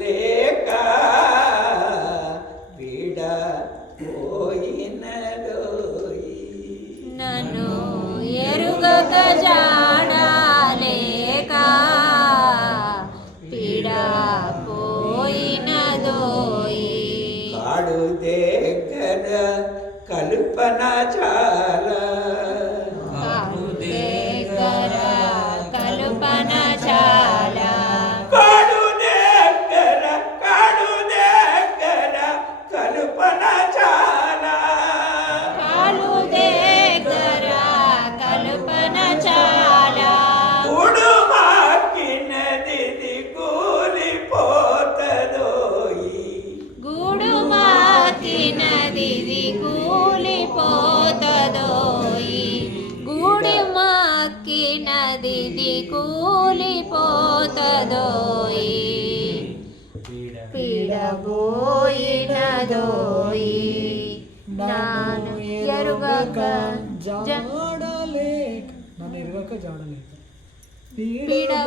లేక విడ పోయినడోయి నన్ను ఎరుగక జాడ లేక విడ పోయినదోయి కాడు దగ్గర కల్పన చా స్థితి కూలిపోతదోయి పిడబోయినదోయి ನಾನು ಎರುಗಕ ಜಾಡಲೇಕ ನಾನು ಎರುಗಕ ಜಾಡಲೇಕ ಪೀಡಬೋಯಿನದೋಯಿ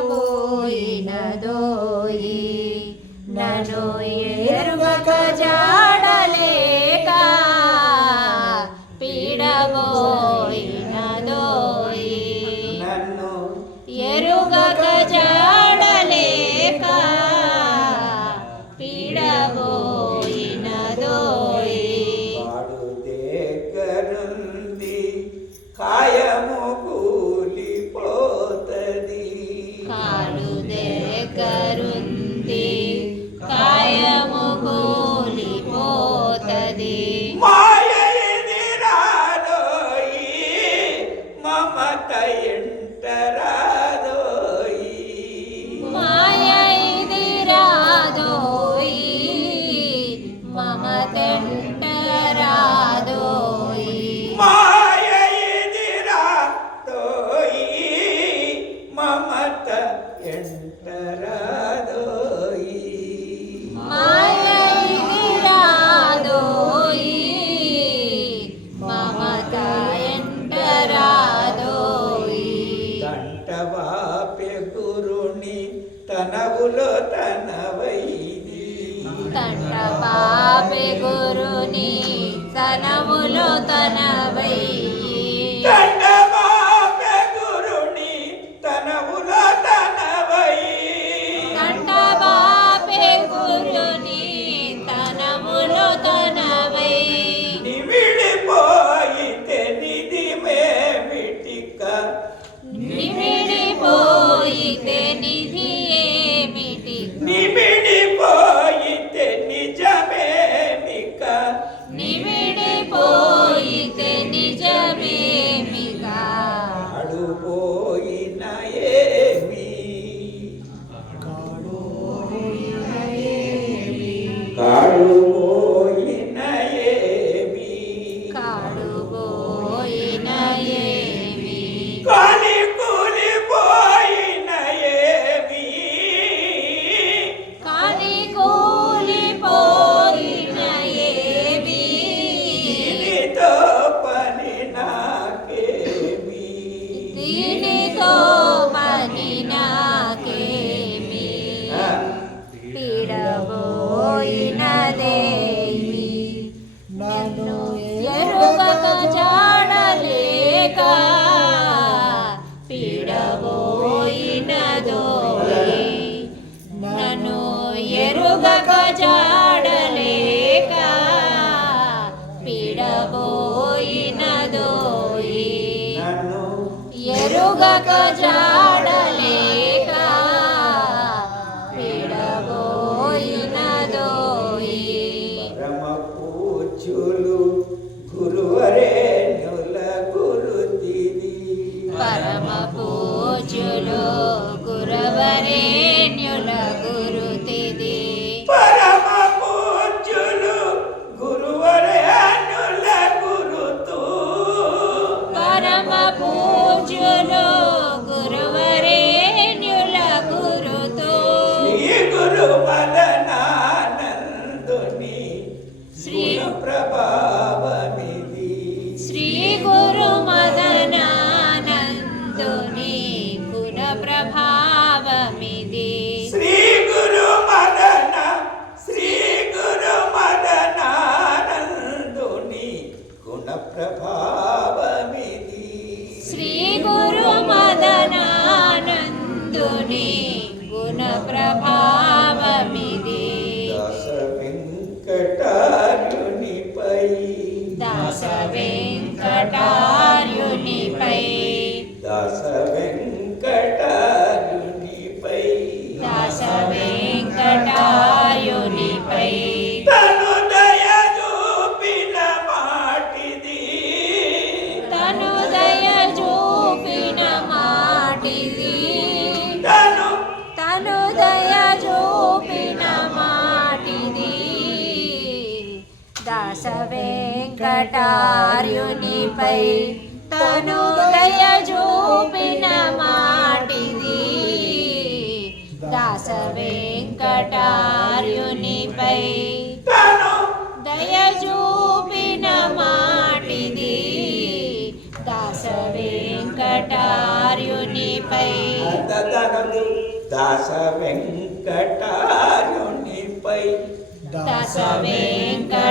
ನಾನು ಎರುಗಕ ಜಾ ಮತ ಎಂಟರ కడుపులో తనవైది. బాబే గురుని తనములో తన నన్ను ఎరుగక జాడలేక పీడబోయినదో. నన్ను ఎరుగక జాడలేక పీడబోయినదో. ఎరుగక జాడ প্রচুর preparar వెంకటార్యునిపై తను దయ చూపిన మాటిది. దాస వెంకటార్యునిపై దయ చూపిన మాటిది. దాస వెంకటార్యునిపై దాస వెంకటార్యునిపై దాస వెంకటార్యునిపై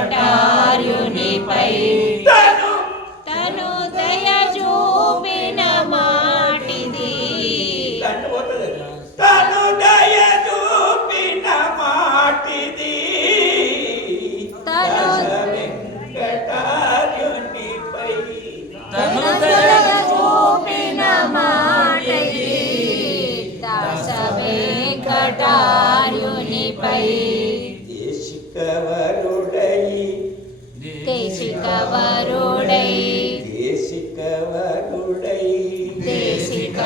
తను తను దయ చూపిన మాటిది. తను దయ చూపిన మాటిది. తను- వెంకటార్యునిపై తను దయ చూపిన మాటిది. వెంకటార్యునిపై దేశికవరుడై. దేశికవరుడై. దేశికవరుడై. దేశికవరుడై.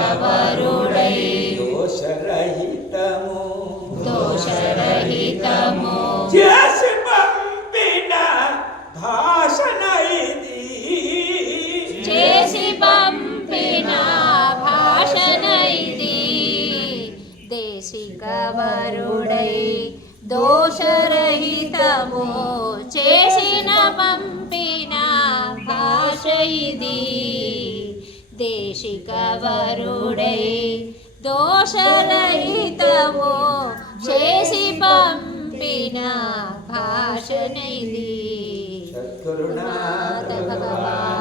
దోషరహితము. దోషరహితము. చేసి పంపిన భాషణ ఇది చేసి పంపిన భాషణ ఇది దేశిక వరుడై ప్రభువు చేసిన పంపిన భాష ఇది. దేశిక వరుడై దోషరహితము చేసి పంపిన భాషనైది భగవాన్.